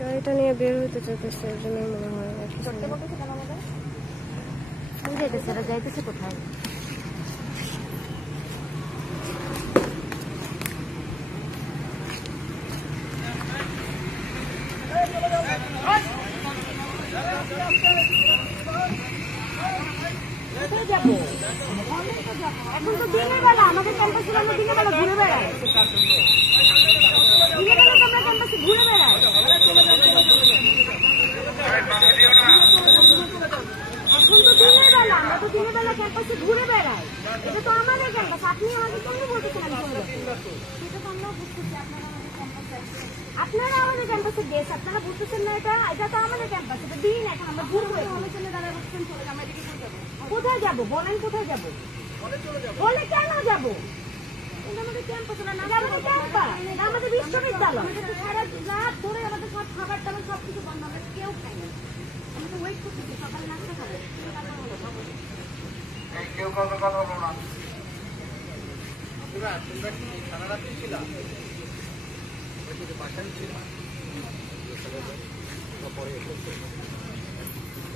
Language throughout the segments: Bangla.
গাড়িটা নিয়ে বের হইতে চাইতেছে, এর জন্যই মনে হয় যাইতেছে কোথায়। এখন তো দিনের বেলা আমাদের ক্যাম্পাসে আমরা দিনের বেলা ঘুরে বেড়াই, দিনের বেলা তো আমরা ক্যাম্পাসে ঘুরে বেড়াই। এখন তো দিনের বেলা আমরা তো দিনের বেলা ক্যাম্পাসে ঘুরে বেড়াই, এটা তো আমাদের ক্যাম্পাস। আপনি আমাকে কেন বলতেছেন আমি ঘুরে বেড়াই? সেটা তো আমরা বুঝতেছি, আপনারা আমাদের ক্যাম্পাসে গেছে, আপনারা বুঝতেছেন না? এটা এটা তো আমাদের ক্যাম্পাস, এটা দিন। এখন আমরা ঘুরবো, আলোচনা দ্বারা বসছেন, আমরা এদিকে কোথায় যাবো বলেন? কোথায় যাবো বলে? কেন যাবো? আমাদের ক্যাম্পাস না, আমাদের ক্যাম্পাস, আমাদের বিশ্ববিদ্যালয়। সারা রাত ধরে আমাদের সব খাবার টাবার সবকিছু বন্ধ, আমরা কেউ খাই না। আমরা তো ওয়েট করতেছি সকালে নাস্তা খাবো। কেউ কাউকে কথা বলো না। তোমরা কি সারা রাত ছিলাম? বাসায় ছিলাম পরে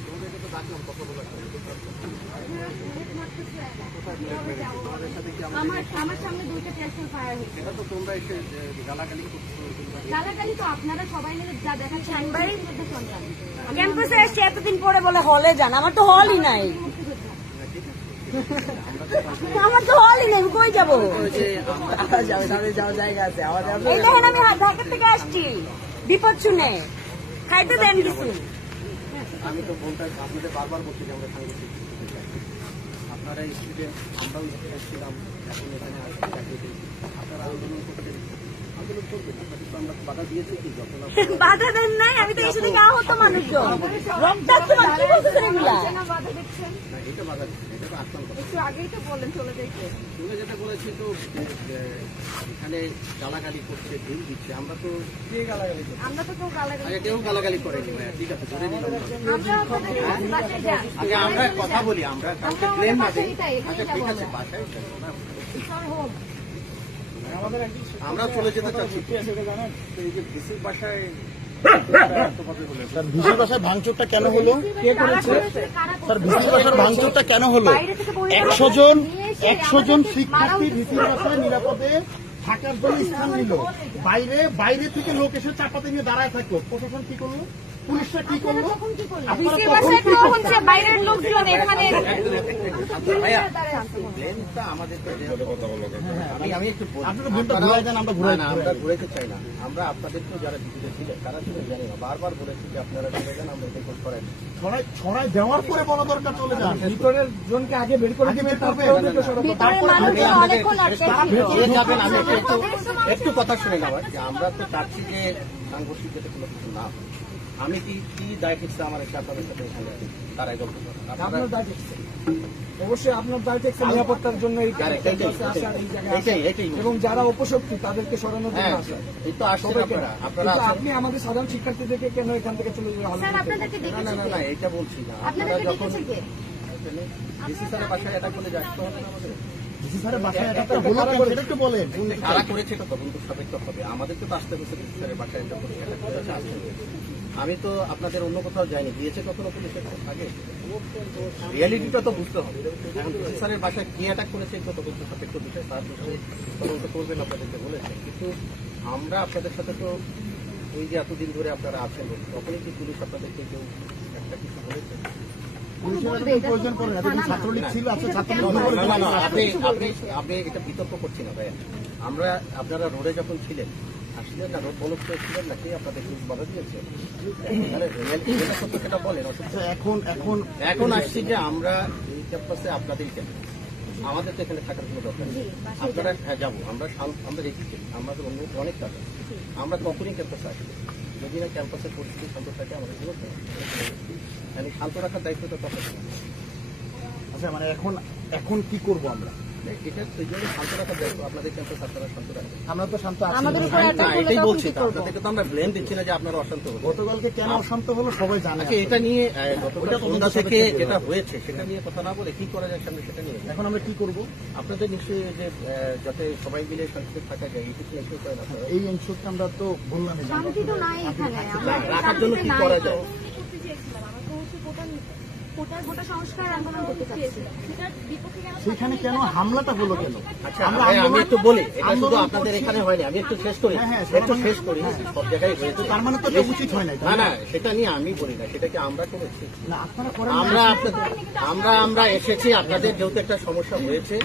তোমাদেরকে তো ডাকলাম কথা বলার জন্য। আমার সামনে দুইটা টেস্টার ফায়ার হয়েছে। এটা তো তোমরা এসে গালাগালি করছো। গালাগালি তো আপনারা সবাই মিলে যা দেখাচ্ছেন। ক্যাম্পাসে এসে এতদিন পরে বলে হলে যান, আমার তো হলই নাই। আমার তো হলই নেই, কই যাবো? জায়গা আছে। এই দেখেন আমি ঢাকা থেকে আসছি বিপদ শুনে, খাইতে দেন কিছু। আমি তো বলতে আপনাদের বারবার বলছি যে আমরা সাংবাদিক, আপনারা স্টুডেন্ট, আমরাও স্টুডেন্ট ছিলাম, এখন এখানে আসছি, আপনারা আন্দোলন করছেন, আন্দোলন করবেন। কিন্তু আমরা বাধা দিয়েছি কি? যখন বাধা দেন নাই, আমি তো এসে থেকে আহত মানুষজন রক্তাক্ত মানুষ, কি বলতেছেন এগুলা? এটা বাধা, এটা তো আসলাম একটু আগেই তো বললেন চলে যেতে বলেছি। তো এখানে গালাগালি করছে, ঢিল দিচ্ছে, আমরা তো কেউ গালাগালি করেনি। ঠিক আছে, ধরে নিলাম। আগে আমরা কথা বলি, আমরা কাউকে ব্লেম না দিই। আচ্ছা ঠিক আছে, বাসায় আমরা চলে যেতে চাচ্ছি। এই যে ডিসির বাসায় ভিসির বাসায় ভাঙচুরটা কেন হলো? কে করেছে স্যার? ভিসির বাসার ভাঙচুরটা কেন হলো? 100 জন শিক্ষার্থী ভিসির বাসায় নিরাপদে থাকার জন্য স্থান নিল, বাইরে থেকে লোক এসে চাপাতে নিয়ে দাঁড়ায় থাকলো, প্রশাসন কি করলো? পুলিশরা কি করলো? বাইরের লোকজন এখানে আমি একটু আমরা ঘুরেতে চাই না। আমরা আপনাদেরকেও যারা ডিউটিতে ছিলেন তারা ছিল জানি না, বারবার বলেছি যে আপনারা চলে যান, আমরা দেখুন করেন। ছড়ায় দেওয়ার পরে বলা দরকার, চলে যান। ভিতরের জনকে আগে বের করে দিবেন, আমি একটু কথা শুনে নেওয়ার যে আমরা তো চাচ্ছি যে সাংঘর্ষিক যাতে কোনো কিছু না। আমি কি দায় ঠিকছে আমার একটা আপনাদের সাথে এখানে তারাই গল্প করেন। আপনার দায় ঠিকছে, অবশ্যই আপনার দায় ঠিকছে নিরাপত্তার জন্য এবং যারা উপশক্তি তাদেরকে সরানোর জন্য আসে। এই তো আসলে আপনারা আপনি আমাদের সাধারণ শিক্ষার্থীদেরকে কেন এখান থেকে চলে যাওয়া? না এটা বলছি না। আপনারা যখন ডিসি স্যারের বাসায় অ্যাটাক করলে যাচ্ছে কারা করেছে এটা তদন্ত সাপেক্ষ হবে। আমাদেরকে তো আসতে হচ্ছে ডিসি স্যারের বাসায় অ্যাটাক করেছে। আমি তো আপনাদের অন্য কোথাও যাইনি, দিয়েছে কখনো পুলিশের আগে? রিয়ালিটিটা তো বুঝতে হবে। এখন ডিসি স্যারের বাসায় কি অ্যাটাক করেছে এটা তদন্ত সাপেক্ষ বিষয়, তার বিষয়ে তদন্ত করবেন আপনাদেরকে বলেছেন। কিন্তু আমরা আপনাদের সাথে তো ওই যে এতদিন ধরে আপনারা আছেন, তখনই কি পুলিশ আপনাদেরকে কেউ একটা কিছু বলেছে? আপনি এটা বিতর্ক করছি না ভাইয়া। আমরা আপনারা রোডে যখন ছিলেন আসলে না রোড বলক ছিলেন নাকি আপনাদের বাধা দিয়েছে? সেটা বলেন। এখন আসছি যে আমরা এই ক্যাম্পাসে আপনাদের ক্যাম্পাস, আমাদের তো এখানে থাকার কোনো দরকার নেই। আপনারা যাবো, আমরা রেখেছি, আমাদের অন্য অনেক কাজ আছে। আমরা তখনই ক্যাম্পাসে আসবো যদি না ক্যাম্পাসের পরিস্থিতি শান্ত থাকে। আমাদের কোনো শান্ত রাখার দায়িত্বটা তখন। আচ্ছা, মানে এখন কি করবো আমরা? এটা সেই জন্য শান্ত রাখা যায়, আপনাদের ক্যাম্পাস আপনারা শান্ত রাখবেন। আমরা তো শান্ত আছি। আমাদের উপর অ্যাটাক করলে এটাই তখন বলছি, কি করবো? আপনাদেরকে তো আমরা ব্লেম দিচ্ছি না যে আপনারা অশান্ত হবেন। গতকালকে কেন অশান্ত হলো সবাই জানে। আচ্ছা, এটা নিয়ে গতকাল ওটা সন্ধ্যা তদন্ত থেকে সাপেক্ষে যেটা হয়েছে সেটা নিয়ে কথা না বলে কি করা যায় সামনে সেটা নিয়ে এখন আমরা কি করব? আপনাদের নিশ্চয়ই যে যাতে সবাই মিলে শান্তিতে থাকা যায় এইটুকু নিশ্চয়ই করেন আপনারা। এই অংশটা আমরা তো বললাম। শান্তি তো নাই এখানে। আমরা রাখার জন্য কি করা যায়? করতে চেয়েছিলাম। আমরা তো হচ্ছে গোটা সংস্কার আন্দোলন করতে চাচ্ছি। সেটার বিপক্ষে কেন সেখানে কেন হামলাটা হলো কেন? আচ্ছা, আমরা আমি আন্দোলন- একটু বলি, এটা শুধু আন্দোলন আপনাদের করছি। এখানে হয়নি, আমি একটু শেষ করি, হ্যাঁ, একটু শেষ করি, সব জায়গায় হয়েছে। তার মানে তো এটা উচিত হয় নাই, তাই না না? না, সেটা নিয়ে আমি বলি না, সেটাকে আমরা করেছি। না, আপনারা করেন না। আমরা এসেছি আপনাদের যেহেতু একটা সমস্যা হয়েছে,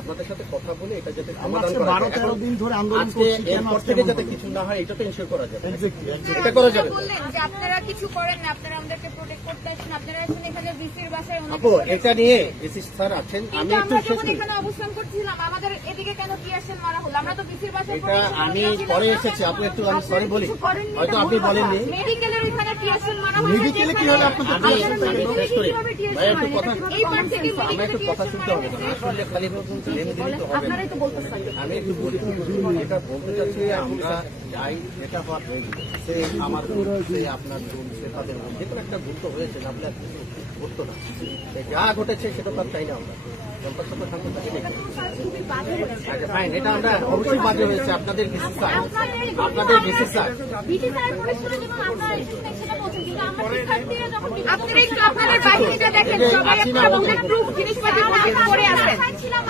আপনাদের সাথে কথা বলে এটা যাতে আমরা সমাধান আজকে করা 12-13 যায়। দিন ধরে আন্দোলন আজকে করছি, কেন এরপর আজকে থেকে এমন যাতে হলো? কিছু না হয় এটা তো ইনশিওর করা যাবে। Exactly, exactly. এটা করা যাবে। বললেন যে আপনারা কিছু করেন না, আপনারা আমাদেরকে প্রোটেক্ট করতে আসেন, আপনারা আসেন এখানে ভিসির বাসায় অনেক আপু, এটা নিয়ে ডিসি স্যার আছেন, আমি কিন্তু একটু আমরা শেষ যখন করি। এখানে অবস্থান করছিলাম আমাদের এদিকে কেন কি আসেন মারা হলো? আমরা তো ভিসির বাসায় এটা আমি পরে এসেছি, আপনি একটু আমি সরি বলি, হয়তো আপনি বলেননি। মেডিকেলের ওইখানে কি আসেন মারা হলো? মেডিকেলে কি হলে আপনাদের আমি শেষ করি ভাই, একটু কথা এই পার্ট থেকে আমরা একটু কথা শুনতে হবে না, আসলে খালি ব্লেম দিলে তো হবে না। আপনারাই তো বলতেছেন। আমি একটু বলি, এটা বলতে চাচ্ছি, আমরা যাই যেটা হওয়ার হয়ে গেছে, সে আমার ভুল, সে আপনার ভুল, সে তাদের ভুল, যে কোনো একটা ভুল তো হয়েছে, না হলে আর কিছু ঘটতো না। যা ঘটেছে সেটা তো আর চাই না আমরা, ক্যাম্পাস তো শান্ত থাকে দেখি। আচ্ছা ফাইন, এটা আমরা অবশ্যই বাজে হয়েছে, আপনাদের ডিসি স্যার, আপনাদের ডিসি স্যার। বিটি স্যার পরিষ্কার যেমন আপনারা এসেছেন সেটা বলছেন, কিন্তু আমরা শিক্ষার্থীরা যখন আপনারা একটু আপনাদের বাহিনীটা দেখেন, সবাই আপনারা বুলেট প্রুফ জিনিসপাতি পকেট করে আছেন।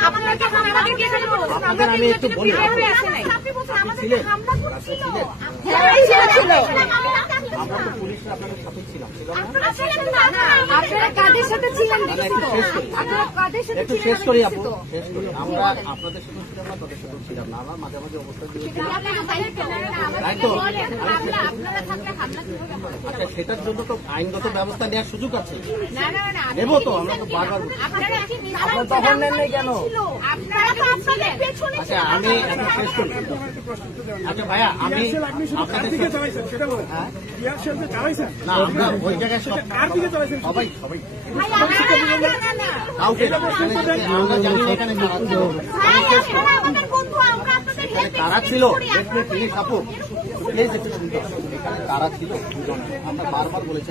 আপনারা যখন আমাদেরকে এখানে বলছেন আমরা আপনাদের আমি একটু বলি, প্রিপেয়ার হয়ে আসেন নাই। আপনি বলছেন আমাদেরকে ছিলেন? হামলা করছিল। হ্যাঁ, ছিল। আমরা তো পুলিশরা আপনাদের সাথে ছিলাম, ছিলাম না? আপনারা কাদের সাথে ছিলেন? না, একটু শেষ করি। আপনারা কাদের সাথে একটু ছিলেন? শেষ করি আপু, শেষ করি। আমরা আপনাদের সাথে ছিলাম না, তাদের সাথে ছিলাম না, আমরা মাঝে মাঝে অবস্থা দিয়েছি। তাই তো? আচ্ছা, সেটার জন্য তো আইনগত ব্যবস্থা নেওয়ার সুযোগ আছে, নেব তো, আমরা তো বারবার বলছি। তখন নেন নাই কেন? আচ্ছা, আমি এখন শেষ করি। আচ্ছা ভাইয়া, আমি আপনাদের হ্যাঁ? না, আমরা ওই জায়গায় সবাই কাউকে না। আমরা জানি না এখানে কারা ছিল। এখানে কারা ছিল, প্লিজ আপু, প্লিজ একটু শুনতে হবে। এখানে কারা ছিল দুজন, আমরা বারবার বলেছি,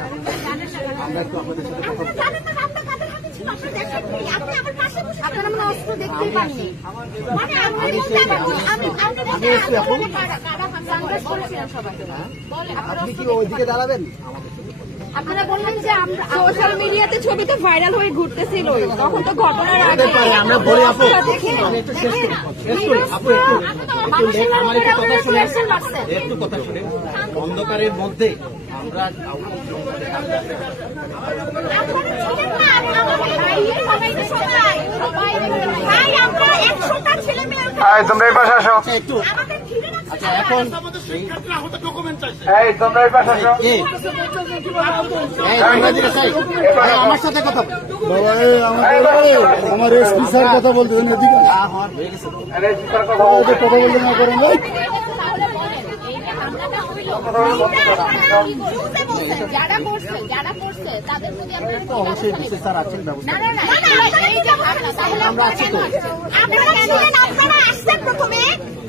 আমরা একটু আপনাদের সাথে কথা বলছি। আপনারা মানে অস্ত্র দেখতেই পাননি। আপনি কি ওইদিকে দাঁড়াবেন? আপনারা বললেন যে সোশ্যাল মিডিয়াতে ছবি তো ভাইরাল হয়ে ঘুরতেছিল, তখন তো ঘটনার আগে আমরা বলি আপু, দেখেন, আমি একটু শেষ করি, শেষ করি আপু, আমার একটু কথা শুনে, একটু কথা শুনে। অন্ধকারের মধ্যে আমরা তোমরা এই পাশে আসো। একটু আচ্ছা, এখন এই তোমরা এই পাশে আসো। এই তোমরা দিকে চাই, আমার সাথে কথা বল। আমার এসপি স্যার কথা বলতেছেন, এদিকে হওয়ার হয়ে গেছে তো। আরে চিৎকার কথা বলো। কথা বলতে না করেন ভাই। যারা করছে তাদের প্রতি আমরা তো অবশ্যই ডিসি স্যার আছেন, ব্যবস্থা না, এই যে ভাবনা, তাহলে আমরা আছি তো। আপনারা আসছেন প্রথমে,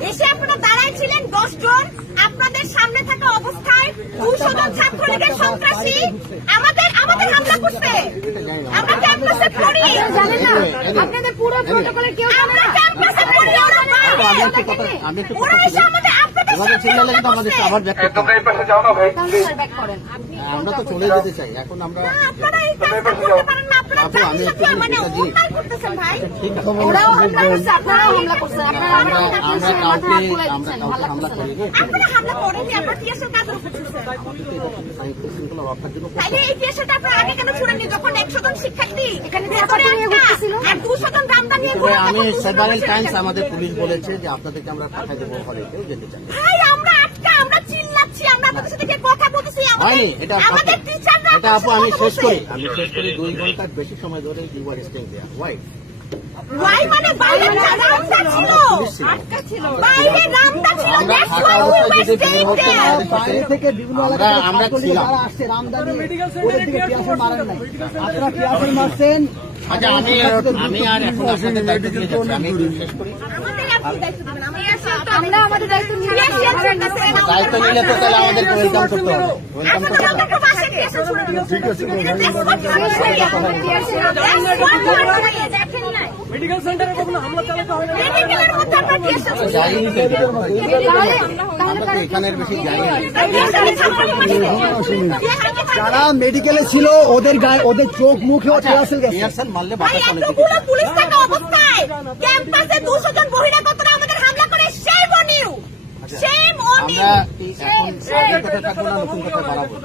এসে আপনারা দাঁড়ায় ছিলেন 10 জন, আপনাদের সামনে থাকা অবস্থায় 200 জন ছাত্রলীগের সন্ত্রাসী আমাদের হামলা করছে। আমরা ক্যাম্পাসে পড়ি, জানেন না আপনাদের পুরো প্রটোকলে কেউ আমরা ক্যাম্পাসে পড়ি, ওরা আমি একটু ওরা এসে আমাদের আপনাদের এভাবে চিল্লালে কিন্তু আমাদের আবার ব্যাক করতে তোমরা হবে। এই পাশে যাও না ভাই। ব্যাক করেন। আমরা তো চলে যেতে চাই, এখন আমরা আপনারা এই কাজটা করতে পারেন না, আপনারা আপু, আমি একটু মানে এটা দিই। অন্যায় করতেছেন ভাই। ঠিক আছে, ওরাও হামলা করছে, আপনারাও হামলা করছেন, আপনারা আমরা আমাদের কাউকে হাত তুলে আমরা দিচ্ছেন, কাউকে ভালো হামলা করছেন। করিনি। আপনারা হামলা করেননি, আপনারা টিএসএর কাজ করতেছেন। আমাদের তো এটা আইন শৃঙ্খলা রক্ষার জন্য করতে তাইলে হবে। এই টিএসএটা আপনারা আগে কেন ছুড়েননি, যখন 100 জন শিক্ষার্থী এখানে ভেতরে ঘুরতেছিল আর 200 জন রামদা নিয়ে তবে আমি সেভারেল টাইমস আমাদের পুলিশ বলেছে যে আপনাদেরকে আমরা পাঠাই দেবো হলে, কেউ যেতে চান না। ভাই আমরা আমরা চিল্লাচ্ছি, আমরা আপনাদের সাথে গিয়ে কথা বলতেছি, হয়নি, এটা আমাদের টিচাররা এটা আপু আমি শেষ করি, 2 ঘন্টার বেশি সময় ধরে you are staying there. Why? Why মানে বাইরে রামদা ছিল, পুলিশ ছিল। আটকা ছিল, বাইরে রামদা ছিল, আমরা that's থাকা why we অবস্থায় were যদি বের staying হতেন there. আমাদের সাথে, থেকে বিভিন্ন আমরা ছিলাম। আসছে রামদানি ওদের দিকে টিয়াসের মারেন নাই, আপনারা টিয়াসের মারছেন, আচ্ছা আমি আর এখন আপনাদের দায়িত্ব দিয়ে যাচ্ছি, আমি একটু শেষ করি। আমরা আমাদের দায়িত্ব নিয়ে দায়িত্ব নিলে তো তাহলে আমাদেরকে ওয়েলকাম করতে হবে, ওয়েলকাম করতে হবে। মেডিকেল সেন্টারে কখনো হামলা চালাতে হয় না। যাইনি তো এটা। আমরা তো এখানের বেশি যাইনি। যারা মেডিকেলে ছিল ওদের গায়ে ওদের চোখ মুখে রিহার্সাল মারলে বাতাস অনেক দিকে এতগুলো পুলিশ থাকা অবস্থায় ক্যাম্পাসে 200 জন বহিরাগতরা আমাদের হামলা করে shame on you! Shame on you! আমরা কি এখন আগের কথা থাকবো না নতুন কথা বাড়াবো?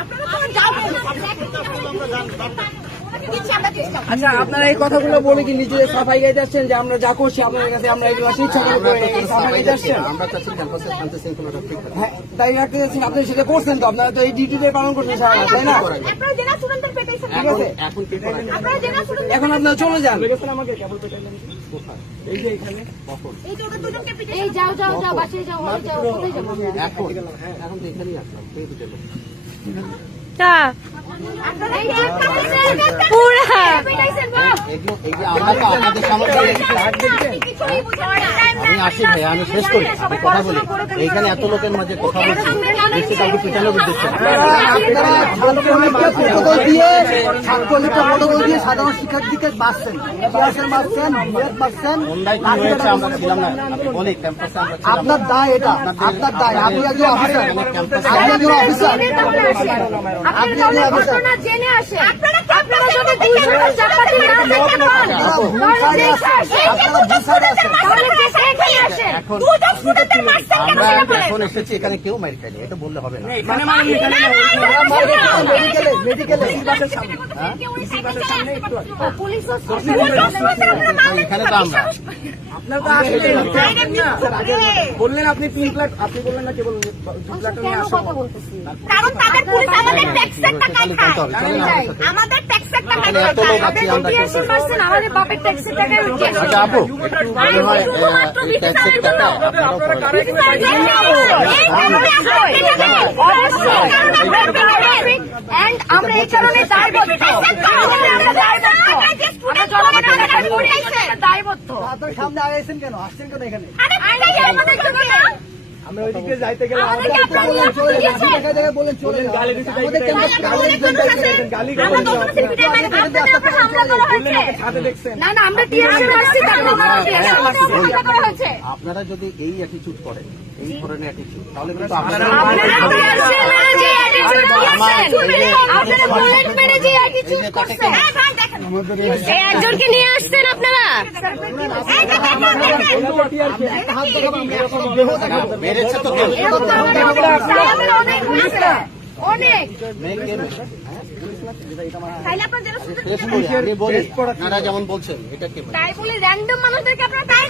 আপনারা তো যাবেন না। দিচ্ছি আমরা চেষ্টা করব। আচ্ছা আপনারা এই কথাগুলো বলে কি নিজেদের সাফাই গাইতে আসছেন যে আমরা যা করছি আপনাদের কাছে আমরা এগুলো ইচ্ছা করে করে এই সাফাই গাইতে আসছেন? আমরা চাচ্ছি ক্যাম্পাসের শান্তি শৃঙ্খলাটা ঠিক থাকে। হ্যাঁ তাই রাখতে যাচ্ছেন, আপনি সেটা করছেন তো, আপনারা তো এই ডিউটিতে পালন করছেন সারা রাত, তাই না? আপনারা জেলা স্টুডেন্টদের পেটাইছেন। এখন কি করা যায়? আপনারা জেলা স্টুডেন্ট এখন আপনারা চলে যান। এই যে ওদের দুজনকে এই পিটাইছেন। যাও যাও যাও বাসায় যাও ওই যাও কোথায় যাবো আমরা? এখন তো এখানেই আসলাম, কে দিতে বলছে? আপনারা এই যে পুরা পিটাইছেন বাহ। এগুলো এই যে আমরা তো আপনাদের সামনে কিছুই বুঝেন না। আমি আসি ভাই, আমি শেষ করি, আমি কথা বলি। এইখানে এত লোকের মাঝে কথা বলছি, বেশি কাউকে পিটানোর উদ্দেশ্য না। ছাত্রলীগটা প্রটোকল দিয়ে সাধারণ শিক্ষার্থীকে বাঁচছেন, ক্লাসের বাঁচছেন, বিএড বাঁচছেন। কোনটাই কি হয়েছে আমরা ছিলাম না, আপনি বলি ক্যাম্পাসে আমরা ছিলাম না। আপনার দায় এটা, আপনার দায়। আপনি একজন অফিসার, আপনি একজন অফিসার, আপনি একজন অফিসার। ঘটনা জেনে আসে। আপনারা যদি 200 টা চাপাতি না দেখতে পান আপনারা ভুল সাইডে আছেন, আপনারা ভুল সাইডে আছেন। তাহলে যে এখানে আসেন। এখন দুজন স্টুডেন্টের মারছেন কেন আমরা সেটা বলেন। এখন এসেছি, এখানে কেউ মার খায়নি, এটা বললে হবে না। মেডিকেলে মেডিকেলে পুলিশও এখানে তো আমরা আপনার তো আসলেন বললেন আপনি 3 লাখ, আপনি বললেন না কে বললেন 2 লাখ নিয়ে কেন আসো। কথা বলতেছি? কারণ তাদের পুলিশ আমাদের ট্যাক্সের টাকায় খায়। জানতে হবে, চলেন আমার সাথে। আমাদের ট্যাক্সের টাকায় এখানে এত লোক আছি, আমরা কেউ বিএসসি পার্সেন্ট আমাদের বাপের ট্যাক্সের টাকায় উঠে আসে। আচ্ছা আপু, একটু মনে হয় এই ট্যাক্সের টাকা আপনারাও করেন। And আমরা এই কারণে দায়বদ্ধ। দায়বদ্ধ। আপনার সামনে আগাইছেন কেন, আসছেন কেন এখানে? আমরা ওই দিকে যাইতে গেলে আমাদেরকে আমাদের আপনারা বলেন চলে যান, দিয়েছেন। দেখা দেখা বলেন চলে যান। আমাদের ক্যাম্পাস না না আমরা টিএসসি আসছি তারপর আমরা টিএসসি হামলা করা হয়েছে। আপনারা যদি এই অ্যাটিটিউড করেন, এই ধরনের অ্যাটিটিউড, তাহলে কিন্তু আপনারা আপনারা টিএসসি না যে অ্যাটিটিউড করছেন, আপনারা বুলেট মেরে যে অ্যাটিটিউড করছেন, এই একজনকে নিয়ে আসছেন আপনারা। মেরেছে তো কেউ? এরকম আমাদের অনেক হয়েছে, অনেক। তাইলে আপনার জেলা স্টুডেন্ট শেষ করি, আমি বলি, আপনারা যেমন বলছেন, এটা কে বলে? তাই বলে র্যান্ডম মানুষদেরকে আপনারা তাই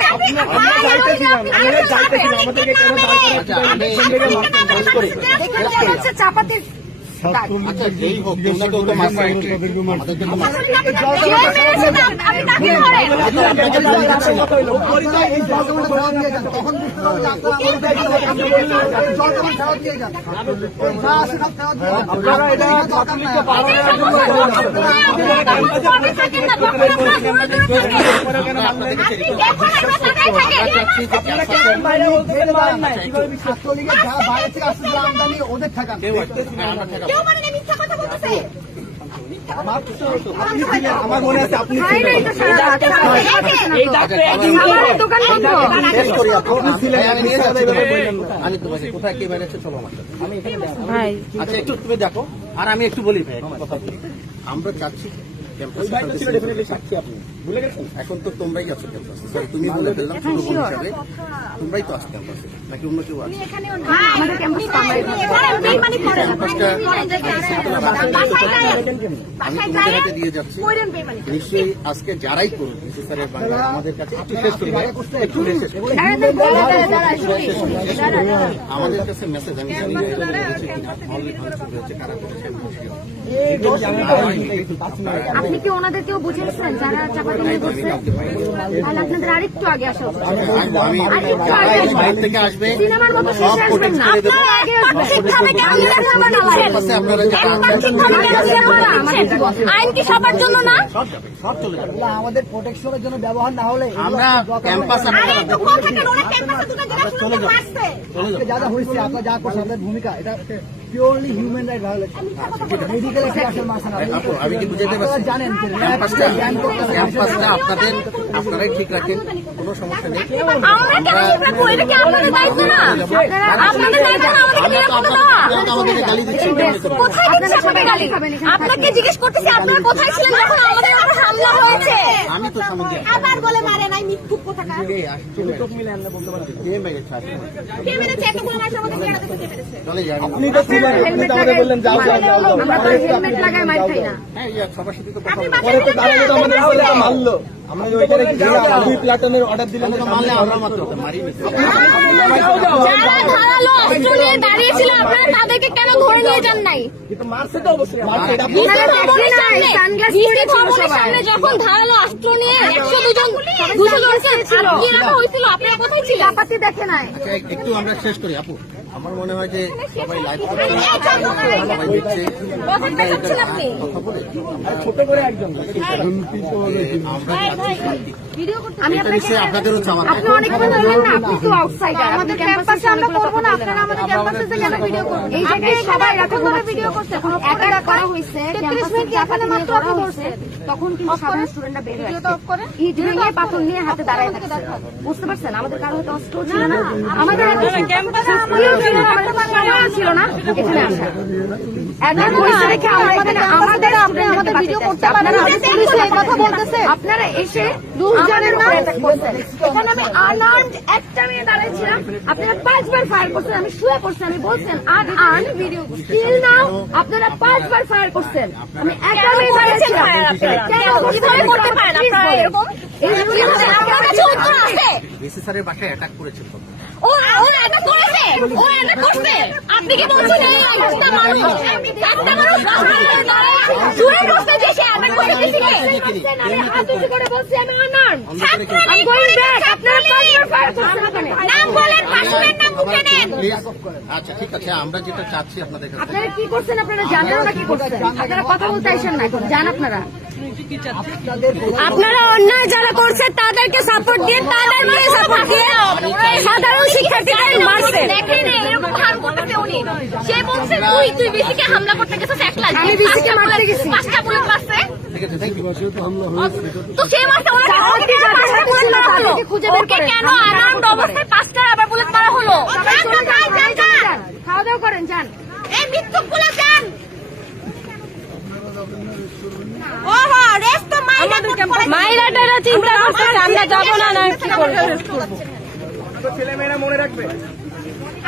আচ্ছা, আমি শেষ করি, শেষ করি। হচ্ছে চাপাতির আচ্ছা যেই হোক, তোমরা তো মারছে, আমাদেরকে তো মারছে। আপনারা এটা ছাত্রলীগকে পালনের জন্য ছাত্রলীগের যারা বাইরে থেকে আসছে যারা আমদানি ওদের ঠেকান। কেউ মানে না, মিথ্যা কথা বলতেছে। আমার মনে আছে আপনি দোকান বন্ধ। শেষ করি আপু। আমি নিয়ে যাচ্ছি তোমাকে। আমি তোমাকে কোথায় কে মেরেছে চলো আমার সাথে। আচ্ছা একটু তুমি দেখো, আর আমি একটু বলি ভাই, একটা কথা বলি। আমরা চাচ্ছি ক্যাম্পাসে এখন তো তোমরাই আছো ক্যাম্পাসে, সরি তুমি বলে ফেললাম ছোট বোন হিসাবে, তোমরাই তো আসো ক্যাম্পাসে, নাকি অন্য কেউ আছে? আমাদের ক্যাম্পাস আমি তোমাদের হাতে দিয়ে যাচ্ছি, নিশ্চয়ই আজকে যারাই করুন স্যারের বাংলা আমাদের কাছে একটু শেষ করি ভাই, একটু শেষ করি। আমাদের কাছে মেসেজ আমি জানি না এটা হয়েছে কিনা, অলরেডি ভাঙচুর হয়েছে, কারা করেছে আমি বুঝি না। আপনি কি ওনাদেরকেও বুঝিয়েছেন যারা চাপাতি তাহলে আপনাদের আরেকটু আগে আসা উচিত। আমি যারা এই বাইরে থেকে আসবে সিনেমার মতো সব শেষে আসবেন প্রোটেক্ট না। করে দেবো। আপনারা আগে আসবেন। ক্যাম্পাসে আপনারা যেটা আইন কি সবার জন্য না? সব যাবে, সব চলে যাবে। এগুলো আমাদের প্রোটেকশনের জন্য ব্যবহার না হলে এগুলো আমরা দরকার ক্যাম্পাস হবে না। আরে একটু কম থাকেন, ওরা ক্যাম্পাসে দুটো জেনারেশন মারছে। চলে যাবে। যা যা হয়েছে আপনার যা করছেন আপনাদের ভূমিকা এটা purely human right violation. Medical expectation মারছেন আপু, আমি কি বুঝাতে পারছি? আপনারা জানেন যে ক্যাম্পাসটা আপনারাই ঠিক রাখেন, কোনো সমস্যা নেই। আমরা কেন চিন্তা করি? এটা কি আপনাদের দায়িত্ব না? আপনাদের দায়িত্ব না আমাদেরকে নিরাপত্তা দেওয়া? আপনারা তো আমাদের গালি দিচ্ছেন। কোথায় দিচ্ছে আপনাদের গালি? আপনাকে জিজ্ঞেস করতেছি আপনারা কোথায় ছিলেন যখন আমাদের উপর হামলা হয়েছে? আমি তো সামনে যাই। আবার বলে মারে নাই মিথ্যুক কোথাকার। কে মেরেছে আজকে? কে মেরেছে? এতগুলো মানুষ আমাদের চেহারা দেখে কে মেরেছে? চলে যান। হেলমেট লাগাই বললেন যাও যাও যাও। আমরা তো হেলমেট লাগাই মার খাই না। হ্যাঁ, ইয়া, সবার সাথে তো কথা আপনি বলবো। বাসায় গেলেন মারলো আমরা ওইখানে দুই প্লাটনের অর্ডার দিলাম। তো মারলে আমরা মাত্র তো মারিনি। যারা ধারালো অস্ত্র নিয়ে দাঁড়িয়েছিল আপনারা তাদেরকে কেন ধরে নিয়ে যান নাই? মারছে তো অবশ্যই বিস্তীর্ণ ভবনের সামনে যখন ধারালো অস্ত্র নিয়ে 102 জন আটকে রাখা হয়েছিল, আপনারা কোথায় ছিলেন? চাপাতি দেখে নাই। আচ্ছা, একটু আমরা শেষ করি আপু। আমার মনে হয় যে সবাই লাইভ করছে, সবাই দেখছে। কথা পেছাচ্ছেন আপনি। কথা বলে ছোট করে একজন আমি এটা নিশ্চয়ই আপনাদেরও চাওয়া। আপনি অনেক কথা বলেন না, আপনি তো আউটসাইডার। আমাদের ক্যাম্পাসে আমরা করব না, আপনারা আমাদের ক্যাম্পাসে কেন ভিডিও করবেন? এই জায়গায় সবাই এত করে ভিডিও করতে এখন একা করা হইছে, ক্যাম্পাসে কি এখানে মাত্র করা হইছে, তখন কিন্তু সাধারণ স্টুডেন্টরা বের হয়ে আসছে। ইট ভেঙে পাথর নিয়ে হাতে দাঁড়ায় থাকছে। বুঝতে পারছেন? আমাদের কারো হয়তো অস্ত্র ছিল না, আমাদের ক্যাম্পাসে ছিল না এখানে আসা। এখন হইছে রেখে আমরা এখানে আমাদের ভিডিও করতে পারেন না। কথা বলতেছে আপনারা এসে দুজনের নাম বলছেন। এখানে আমি আনআর্মড একটা মেয়ে দাঁড়িয়েছিলাম, আপনারা 5 বার ফায়ার করছেন, আমি শুয়ে পড়ছি, আমি বলছেন আনআর্মড ভিডিও স্টিল নাও আপনারা 5 বার ফায়ার করছেন, আমি একটা মেয়ে দাঁড়িয়েছিলাম। কেন কিভাবে করতে পারেন আপনারা এরকম? এই আপনার কাছে উত্তর আছে? ভিসি স্যারের বাসায় অ্যাটাক করেছিল। ও এটা করেছে, ও এটা করছে। আপনি কি বলছেন এই অবস্থা মানুষ একটা মানুষ জুড়ে বসে যে সে অ্যাটাক করে দিয়েছে? আমি হাত উঁচু করে বলছি আমি আনআর্মড। আমি গোইং ব্যাক। আপনারা 5 বার ফায়ার করছেন ওখানে। নাম বলেন, পাসপোর্টের নাম মুখে নেন। আচ্ছা, ঠিক আছে, আমরা যেটা চাচ্ছি আপনাদের কাছে, আপনারা কি করছেন? আপনারা জানেন না কি করছেন? আপনারা কথা বলতে আইছেন না, এখন জান আপনারা। আপনারা অন্যায় যারা করছে তাদেরকে সাপোর্ট দিয়ে, তাদের মানে সাপোর্ট দিয়ে সাধারণ শিক্ষার্থীদের মারছে। দেখেন এরকম হাল করতেছে উনি। সে বলছে তুই বিসিকে হামলা করতে গেছিস, একলা আমি বিসিকে মারতে গেছি, 5টা বুলেট মারছে। ঠিক আছে, থ্যাংক ইউ। তো সে মারছে, ওরা পাঁচটা বুলেট মারা হলো। ওকে কেন আনআর্মড অবস্থায় 5টা আবার বুলেট মারা হলো? খাওয়া দাওয়া করেন, যান। এই মৃত্যুগুলো যান। ওহো রেস্ট তো মাইরাটারা চিন্তা করতেছে আমরা যাব না, না কি করব? ছেলে মেয়েরা মনে রাখবে,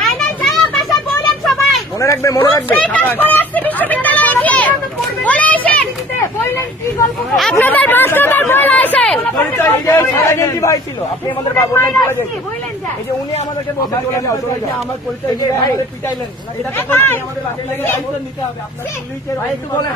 আয়না যায় বাসা বলেন সবাই মনে রাখবে, মনে রাখবে। বিশ্ববিদ্যালয়ে গিয়ে বলে এসেন, বললেন কি গল্প আপনাদের বাচ্চাদের বলে এসেন। ভাই ছিল, আপনি আমাদের বাবু বললেন চলে যান। বললেন যা এই যে উনি আমাদেরকে বলতে চলে যাও, চলে যাও। আমার পরিচয় দিয়ে আমাদের পিটাইলেন, এটা তো আমাদের বাসায় লাগে দায়িত্ব নিতে হবে। আপনার পুলিশের একটু বলেন।